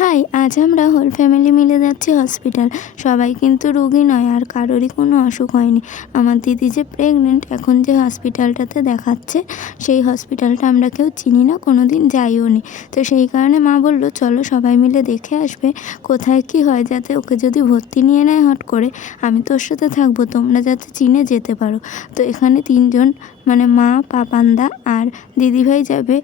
High আজ আমরা whole family মিলে যাচ্ছি হসপিটাল সবাই কিন্তু রুগী নয়, আর কারোরই কোনো অসুখ হয়নি। আমার দিদি যে প্রেগনেন্ট এখন যে হসপিটালটাতে দেখাচ্ছে, সেই হসপিটালটা আমরা কেউ চিনি না কোনো দিন যাইও নি। তো সেই কারণে মা বলল, চলো সবাই মিলে দেখে আসবে, কোথায় কি হয়, যাতে ওকে যদি ভর্তি নিয়ে নেয় হট করে। আমি তোর সাথে থাকব, তোমরা যাতে চিনে যেতে পারো। তো এখানে তিনজন মানে মা, পাপান্দা আর দিদিভাই যাবে,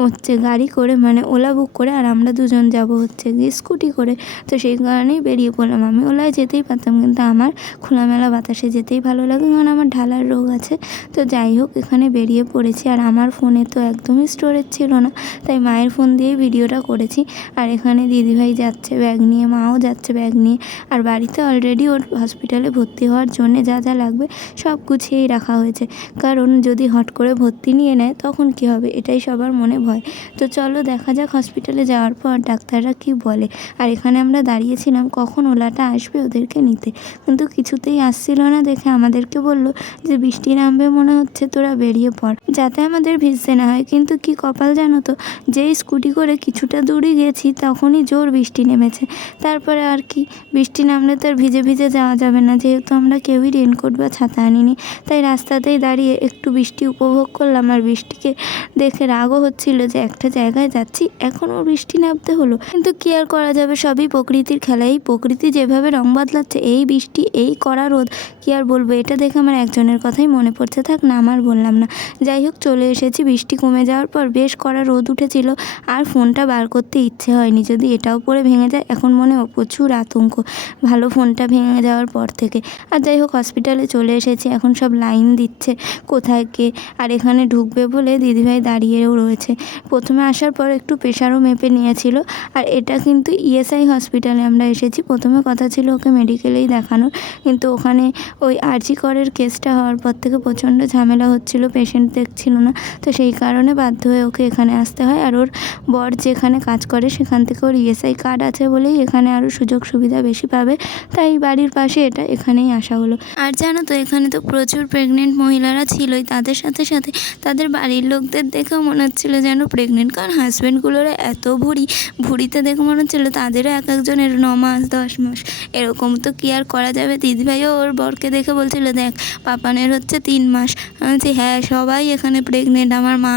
হচ্ছে গাড়ি করে মানে ওলা বুক করে, আর আমরা দুজন যাব হচ্ছে গিয়ে স্কুটি করে। তো সেই কারণেই বেরিয়ে পড়লাম। আমি ওলায় যেতেই পারতাম, কিন্তু আমার খোলামেলা বাতাসে যেতেই ভালো লাগে, কারণ আমার ঢালার রোগ আছে। তো যাই হোক, এখানে বেরিয়ে পড়েছি। আর আমার ফোনে তো একদমই স্টোরেজ ছিল না, তাই মায়ের ফোন দিয়েই ভিডিওটা করেছি। আর এখানে দিদিভাই যাচ্ছে ব্যাগ নিয়ে, মাও যাচ্ছে ব্যাগ নিয়ে। আর বাড়িতে অলরেডি ওর হসপিটালে ভর্তি হওয়ার জন্য যা যা লাগবে সব গুছিয়েই রাখা হয়েছে। কারণ যদি হট করে ভর্তি নিয়ে নেয়, তখন কি হবে? এটাই সবার মনে ভয়। তো চলো দেখা যাক হসপিটালে যাওয়ার পর ডাক্তাররা কি বলে। আর এখানে আমরা দাঁড়িয়েছিলাম কখন ওলাটা আসবে ওদেরকে নিতে। কিন্তু কিছুতেই আসছিল না দেখে আমাদেরকে বলল যে, বৃষ্টি নামবে মনে হচ্ছে, তোরা বেরিয়ে পড়। যাতে আমাদের ভিজতে না হয়। কিন্তু কি কপাল জানো তো, যেই স্কুটি করে কিছুটা দূরে গেছি তখনই জোর বৃষ্টি নেমেছে। তারপরে আর কি, বৃষ্টি নামলে তো আর ভিজে ভিজে যাওয়া যাবে না। যেহেতু আমরা কেউই রেনকোট বা ছাতা আনিনি, তাই রাস্তাতেই দাঁড়িয়ে একটু বৃষ্টি উপভোগ করলাম। আর বৃষ্টিকে দেখে রাগও হচ্ছিল যে, একটা জায়গায় যাচ্ছি, এখনও বৃষ্টি নামতে হলো। কিন্তু কি আর করা যাবে সবই প্রকৃতির খেলা এই প্রকৃতি যেভাবে রং বদলাচ্ছে, এই বৃষ্টি, এই কড়া রোদ, কি আর বলব? এটা দেখে আমার একজনের কথাই মনে পড়ছে। থাক না, আমার বললাম না। যাই হোক, চলে এসেছি। বৃষ্টি কমে যাওয়ার পর বেশ কড়া রোদ উঠেছিল, আর ফোনটা বার করতে ইচ্ছে হয়নি। যদি এটাও পরে ভেঙে যায়, এখন মনে প্রচুর আতঙ্ক। ভালো ফোনটা ভেঙে যাওয়ার পর থেকে। আর যাই হোক হসপিটালে চলে এসেছি। এখন সব লাইন দিচ্ছে, কোথায় কে আর এখানে ঢুকবে বলে দিদিভাই দাঁড়িয়েও রয়েছে। প্রথমে আসার পর একটু প্রেশারও মেপে নিয়েছিল, আর এটা কিন্তু ইএসআই হসপিটালে আমরা এসেছি। প্রথমে কথা ছিল ওকে মেডিকেলেই দেখানোর। কিন্তু ওখানে ওই আরজি করের কেসটা হওয়ার পর থেকে প্রচণ্ড ঝামেলা হচ্ছিল পেশেন্ট দেখছিল না। তো সেই কারণে বাধ্য হয়ে ওকে এখানে আসতে হয়। আর ওর বর যেখানে কাজ করে, সেখান থেকে ওর ইএসআই কার্ড আছে বলেই এখানে আরও সুযোগ সুবিধা বেশি পাবে। তাই বাড়ির পাশে এটা এখানেই আসা হলো। আর জানো তো, এখানে তো প্রচুর প্রেগনেন্ট মহিলারা ছিলই। তাদের সাথে সাথে তাদের বাড়ির লোকদের দেখেও মনে হচ্ছিল যেন প্রেগনেন্ট কারণ হাজব্যান্ডগুলোর এত ভুঁড়ি, ভুঁড়িতে দেখে মনে হচ্ছিল তাদেরও এক একজনের ন মাস, দশ মাস। এরকম তো কি আর করা যাবে? দিদিভাইও ওর বরকে দেখে বলছিল, দেখ, পাপানের হচ্ছে তিন মাস। আমি বলছি হ্যাঁ সবাই এখানে প্রেগনেন্ট আমার মা,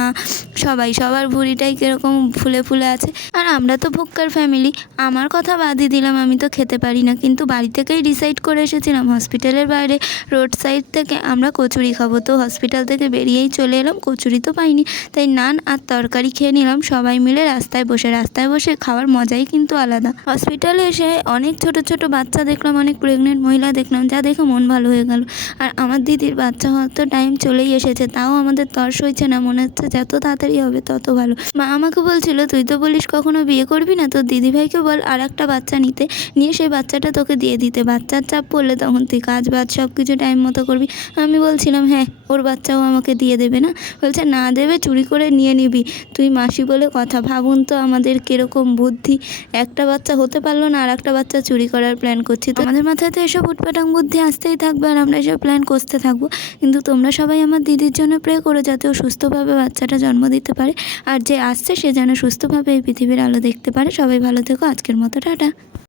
সবাই, সবার ভুঁড়িটাই কীরকম ফুলে ফুলে আছে। আর আমরা তো ভুক্কার ফ্যামিলি আমার কথা বাদই দিলাম, আমি তো খেতে পারি না। কিন্তু বাড়ি থেকেই ডিসাইড করে এসেছিলাম হসপিটালের বাইরে। রোড সাইড থেকে আমরা কচুরি খাব। তো হসপিটাল থেকে বেরিয়েই চলে এলাম, কচুরি তো পাইনি। তাই নান আর তরকারি খেয়ে নিলাম। সবাই মিলে রাস্তায় বসে রাস্তায় বসে খাওয়ার মজাই কিন্তু আলাদা। হসপিটালে এসে অনেক ছোট ছোট বাচ্চা দেখলাম, অনেক প্রেগনেন্ট মহিলা দেখলাম, যা দেখে মন ভালো হয়ে গেল। আর আমার দিদির বাচ্চা হওয়ার তো টাইম চলেই এসেছে, তাও আমাদের তর্স হয়েছে না, মনে হচ্ছে যত তাড়াতাড়ি হবে তত ভালো। মা আমাকে বলছিল, তুই তো বলিস কখনো বিয়ে করবি না, তোর দিদিভাইকে বল আর একটা বাচ্চা নিতে, নিয়ে সেই বাচ্চাটা তোকে দিয়ে দিতে। বাচ্চার চাপ পড়লে তখন তুই কাজ বাজ সব কিছু টাইম মতো করবি। আমি বলছিলাম হ্যাঁ ওর বাচ্চাও আমাকে দিয়ে দেবে না? বলছে, না দেবে, চুরি করে নিয়ে নিবি। তুই মাসি বলে কথা, ভাবুন তো আমাদের কীরকম বুদ্ধি একটা বাচ্চা হতে পারল না আর একটা বাচ্চা চুরি করার প্ল্যান করছি। তো আমাদের মাথায় তো এসব উটপাটাং বুদ্ধি আসতেই থাকবে আর আমরা এসব প্ল্যান করতে থাকব। কিন্তু তোমরা সবাই আমার দিদির জন্য প্রে করো যাতে ও সুস্থভাবে বাচ্চাটা জন্ম দিতে পারে। আর যে আসছে সে যেন সুস্থভাবে এই পৃথিবীর আলো দেখতে পারে। সবাই ভালো থেকো। আজকের মতো টাটা।